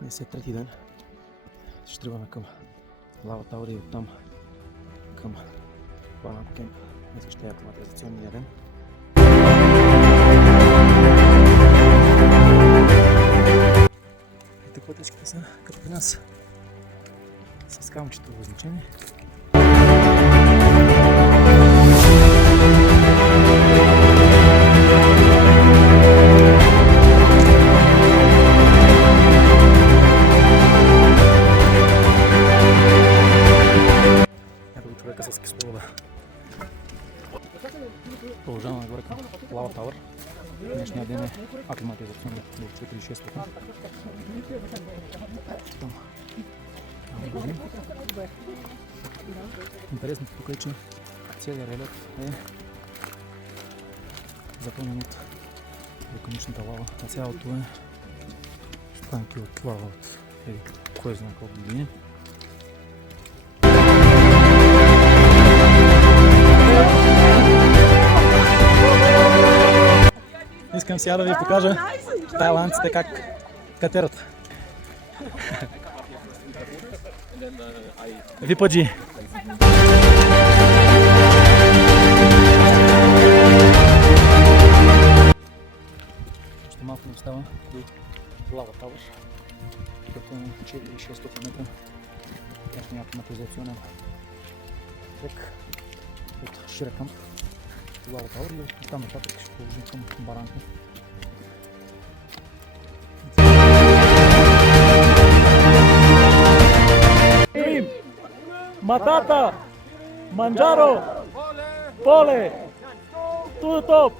Днес е трети ден. Ще тръгваме към Лава Тауър и оттам към Бананко кемп. Днес ще е аклиматизационния ден. Ето пътечките са като при нас. С камъчето обозначени. Ето го човека с кислорода. Продължаваме нагоре към Лава Тауър. Днешния ден е аклиматизационен до 4600. Там. Интересното тук е, че целият релеф е запълнен от вулканичната лава. А цялото е станки от лава от кой знае колко години. Искам сега да ви покажа тайландците как катерат. Випаджи! Още малко не остава до Лава Тауър, като е 4600 метра. Днешния аклиматизационен трек от Ширакамп до Лава Тауър и оттам нататък ще продължим към Баранко. Матата! Манджаро! Поле! To the top!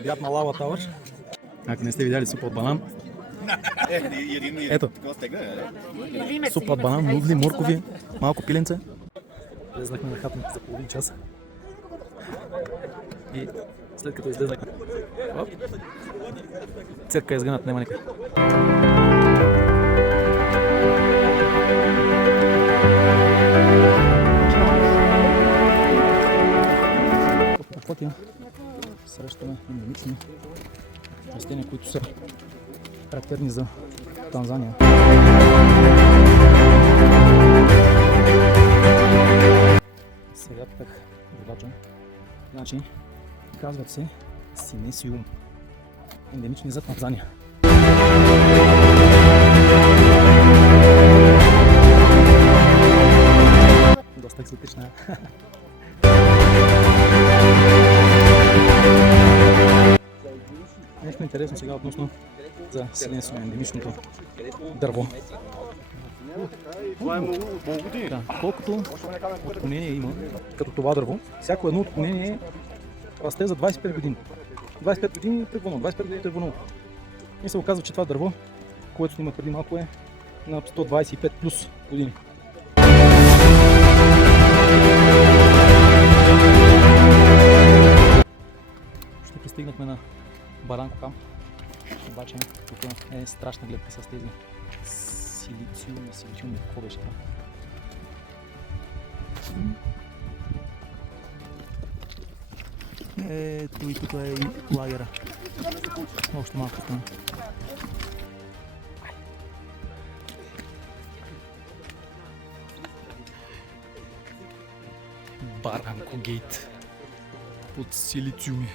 Обяд на Лава Тауър. Ако не сте видяли супа от банан, ето, супа от банан, нудли, моркови, малко пиленце. Влезнахме на хапнете за половин час. И след като излезнахме, цирка е изгънат, няма никъде. На пътя срещаме ендемични растения, които са характерни за Танзания. Сега пък водача. Значи, казват се Синесиум. Ендемични за Танзания. Доста екзотична. Нещо интересно сега относно за Синесиум, ендемичното дърво. Да, колкото отклонение има, като това дърво, всяко едно отклонение расте за 25 години. 25 години тръгвано, 25 години тръгвано. И се оказва, че това дърво, което снимах преди малко, е на 125 плюс години. Ще пристигнахме на Баранко камп. Обаче тук е страшна гледка с тези силициуми, какво беше това? Ето и тук е и лагера. Още малко стана. Баранко гейт от силициуми.